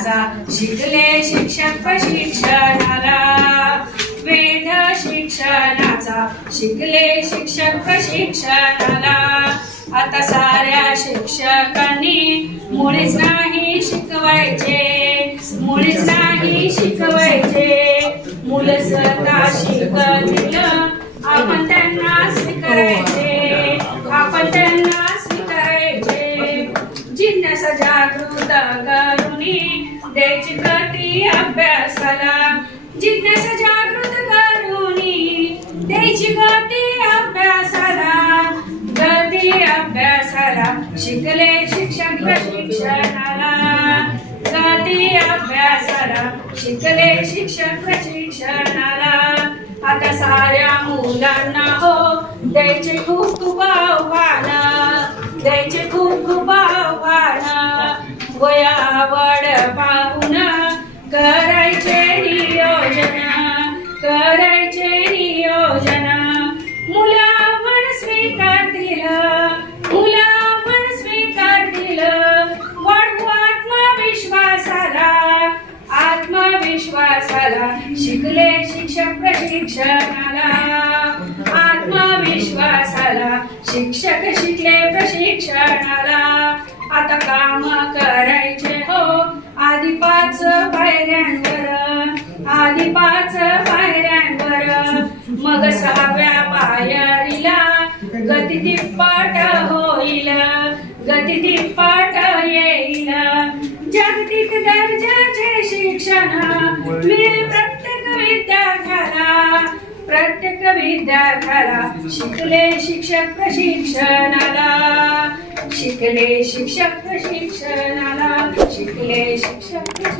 प्रशिक्षणाचा शिकले शिक्षक प्रशिक्षणाला. वेद शिक्षणाचा शिकले शिक्षक प्रशिक्षणाला. आता साऱ्या शिक्षकांनी मुळीच नाही शिकवायचे मुळीच नाही शिकवायचे. मुलं स्वतः शिकतील आपण त्यांना स्वीकारायचे जिज्ञास जागृत करुणी द्यायची गती अभ्यासाला. जिज्ञास जागृत करुणी द्यायची गती अभ्यासाला. गती अभ्यासाला शिकले शिक्षक प्रशिक्षणाला. गती अभ्यासाला शिकले शिक्षक प्रशिक्षणाला. आता साऱ्या मुलांना हो द्यायचे खूप खूप आव्हान. द्यायचे आवड पाहून करायचे नियोजन करायचे नियोजन. मुलावर स्वीकारतील मुलावर स्वीकारतील वाढवू आत्मविश्वासाला आत्मविश्वासाला. शिकले शिक्षक प्रशिक्षणाला आत्मविश्वासाला. शिक्षक शिकले प्रशिक्षणाला. आता काम पायऱ्यांवर आधी पाच पायऱ्यांवर. मग सहाव्या पायरीला गती तिप्पट होईल गती तिप्पट येईल. जागतिक दर्जाचे शिक्षण मिळेल प्रत्येक विद्यार्थ्याला प्रत्येक विद्यार्थ्याला शिकले शिक्षक प्रशिक्षणाला. शिकले शिक्षक प्रशिक्षणाला शिकले शिक्षक प्रशिक्षण